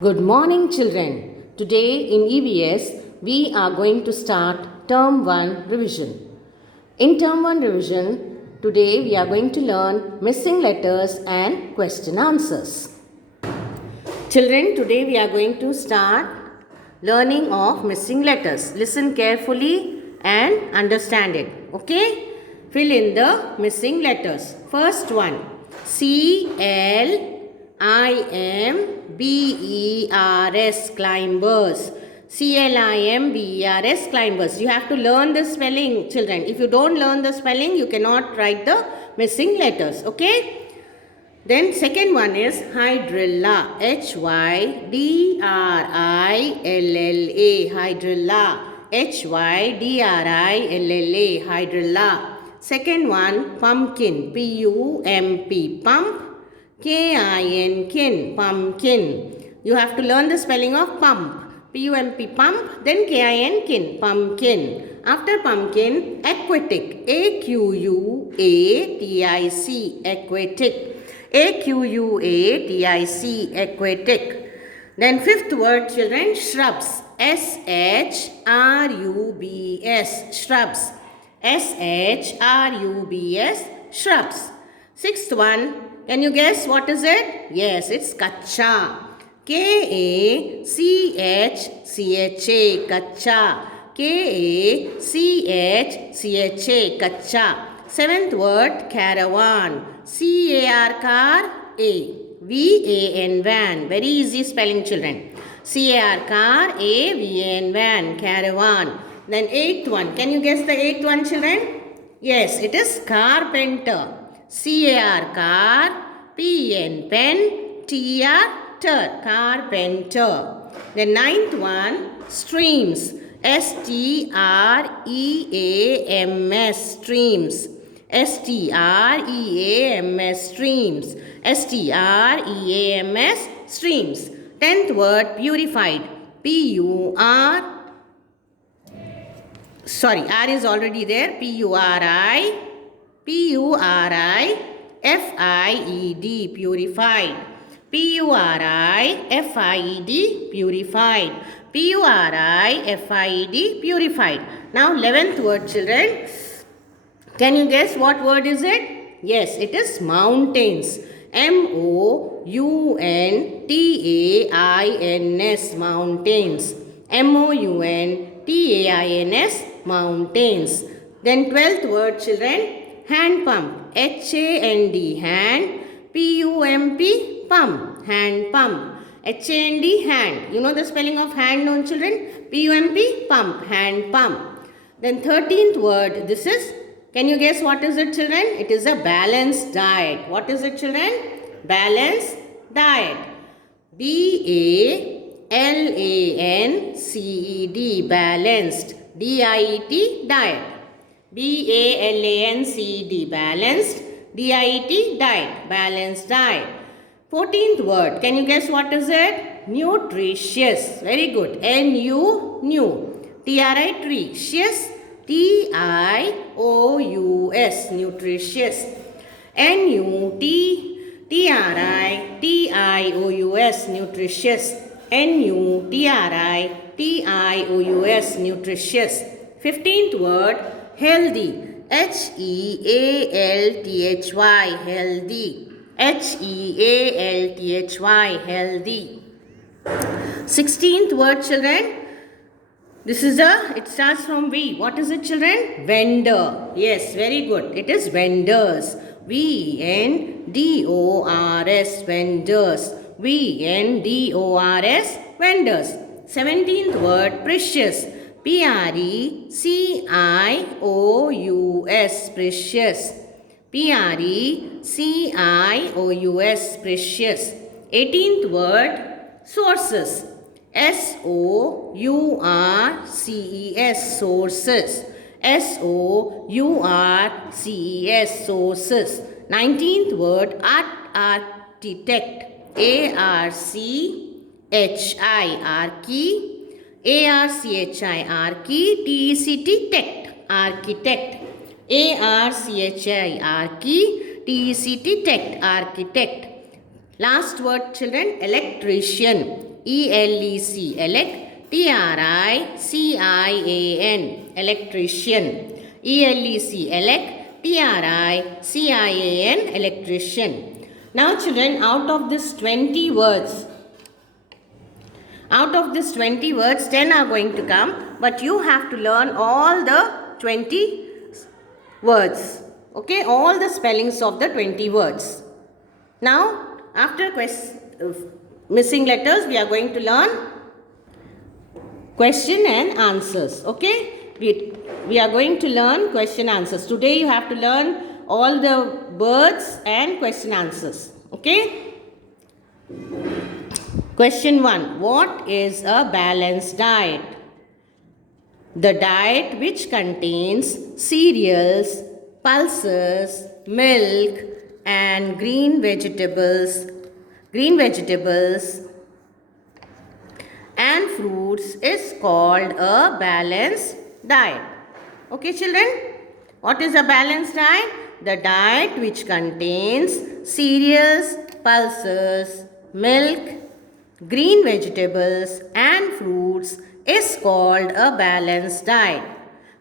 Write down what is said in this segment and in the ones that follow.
Good morning, children. Today in EVS, we are going to start Term 1 revision. In Term 1 revision, today we are going to learn missing letters and question answers. Children, today we are going to start learning of missing letters. Listen carefully and understand it. Okay? Fill in the missing letters. First one, CLIMBERS, climbers. CLIMBERS, climbers. You have to learn the spelling, children. If you don't learn the spelling, you cannot write the missing letters. Okay? Then second one is hydrilla. HYDRILLA. Hydrilla. HYDRILLA. Hydrilla. Second one, pumpkin. PUMP. Pump. KIN. Kin. Pumpkin. You have to learn the spelling of pump. PUMP. Pump. Then KIN. Kin. Pumpkin. After pumpkin, aquatic. AQUATIC. Aquatic. AQUATIC. Aquatic. Then fifth word, children, shrubs. SHRUBS. Shrubs. SHRUBS. Shrubs. Sixth one, can you guess what is it? Yes, it's kacha. KACHCHA. Kacha. KACHCHA. Kacha. Seventh word, caravan. CAR car. VAN van. Very easy spelling, children. CAR car. VAN van. Caravan. Then eighth one. Can you guess the eighth one, children? Yes, it is carpenter. CAR car. PN pen. TR ter. Carpenter. The ninth one, streams. STREAMS. Streams. STREAMS. Streams. STREAMS. Streams. Tenth word, purified. R is already there. PURIFIED. Purified. PURIFIED. Purified. PURIFIED. Purified. Now 11th word, children. Can you guess what word is it? Yes, it is mountains. MOUNTAINS. Mountains. MOUNTAINS. Mountains. Then 12th word, children, hand pump. HAND. Hand. PUMP. Pump. Hand pump. HAND. Hand. You know the spelling of hand, no, children? PUMP. Pump. Hand pump. Then 13th word, this is, can you guess what is it, children? It is a balanced diet. What is it, children? Balanced diet. BALANCED. Balanced. DIET. Diet. BALANCED. Balanced. DIET. Diet. Balanced diet. 14th word. Can you guess what is it? Nutritious. Very good. New. TRI. Tricious. TIOUS. Nutritious. NUTRITIOUS. Nutritious. NUTRITIOUS. Nutritious. 15th word, healthy. HEALTHY. Healthy. HEALTHY. Healthy. 16th word, children. This is it starts from V. What is it, children? Vendor. Yes, very good. It is vendors. VNDORS. Vendors. VNDORS. Vendors. 17th word, precious. PRECIOUS. Precious. PRECIOUS. Precious. 18th word, sources. SOURCES. Sources. SOURCES. Sources. 19th word, architect. ARCHI. TECT. Tect. Architect. ARCHI. TECT. Tect. Architect. Last word, children, electrician. E-L-E-C, elect, T-R-I-C-I-A-N, electrician. E-L-E-C, elect, T-R-I-C-I-A-N, electrician. Now children, out of this 20 words, 10 are going to come, but you have to learn all the 20 words. Okay, all the spellings of the 20 words. Now, after missing letters, we are going to learn question and answers. Okay, we are going to learn question answers. Today you have to learn all the words and question answers. Okay. Question 1. What is a balanced diet? The diet which contains cereals, pulses, milk and green vegetables and fruits is called a balanced diet. Okay children, what is a balanced diet? The diet which contains cereals, pulses, milk, green vegetables and fruits is called a balanced diet.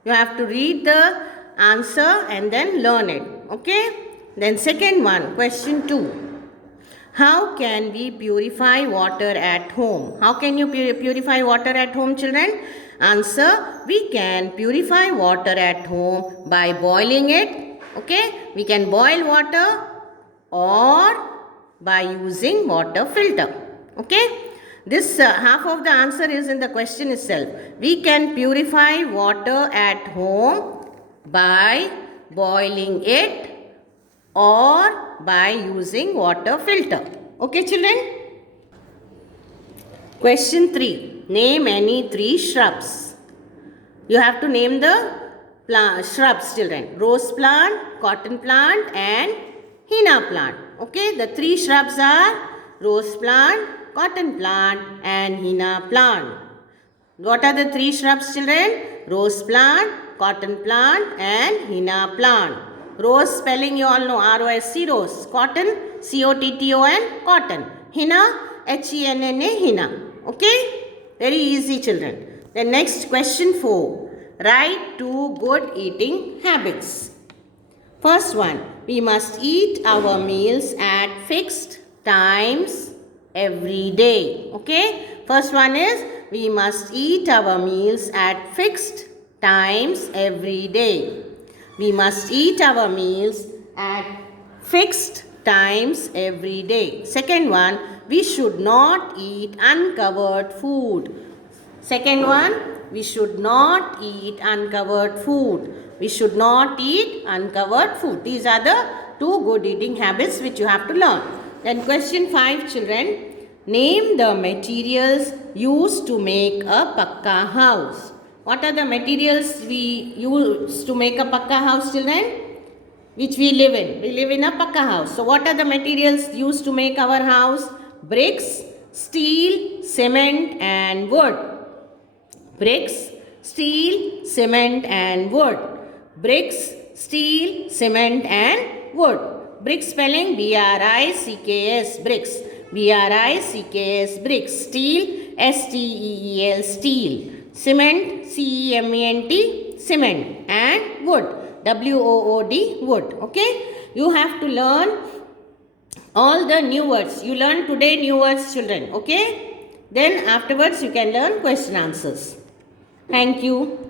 You have to read the answer and then learn it. Okay. Then second one, question 2. How can we purify water at home? How can you purify water at home children? Answer, we can purify water at home by boiling it. Okay. We can boil water or by using water filter. Okay. This half of the answer is in the question itself. We can purify water at home by boiling it or by using water filter. Okay children? Question 3. Name any 3 shrubs. You have to name the shrubs children. Rose plant, cotton plant and henna plant. Okay, the 3 shrubs are rose plant, cotton plant and henna plant. What are the 3 shrubs children? Rose plant, cotton plant and henna plant. Rose spelling you all know, R-O-S-C, rose. Cotton, C-O-T-T-O-N, cotton. Henna, H-E-N-N-A, henna. Okay? Very easy children. The next question 4. Write 2 good eating habits. First one, we must eat our meals at fixed times every day. Okay? First one is, we must eat our meals at fixed times every day. We must eat our meals at fixed times every day. Second one, we should not eat uncovered food. Second one, we should not eat uncovered food. We should not eat uncovered food. These are the 2 good eating habits which you have to learn. Then question 5 children, name the materials used to make a pakka house. What are the materials we use to make a pakka house children? Which we live in. We live in a pakka house. So what are the materials used to make our house? Bricks, steel, cement and wood. Bricks, steel, cement and wood. Bricks, steel, cement and wood. Bricks spelling B-R-I-C-K-S, bricks. B-R-I-C-K-S, bricks. Steel, S-T-E-E-L, steel. Cement, C-E-M-E-N-T, cement. And wood, W-O-O-D, wood. Okay. You have to learn all the new words. You learn today new words children. Okay. Then afterwards you can learn question answers. Thank you.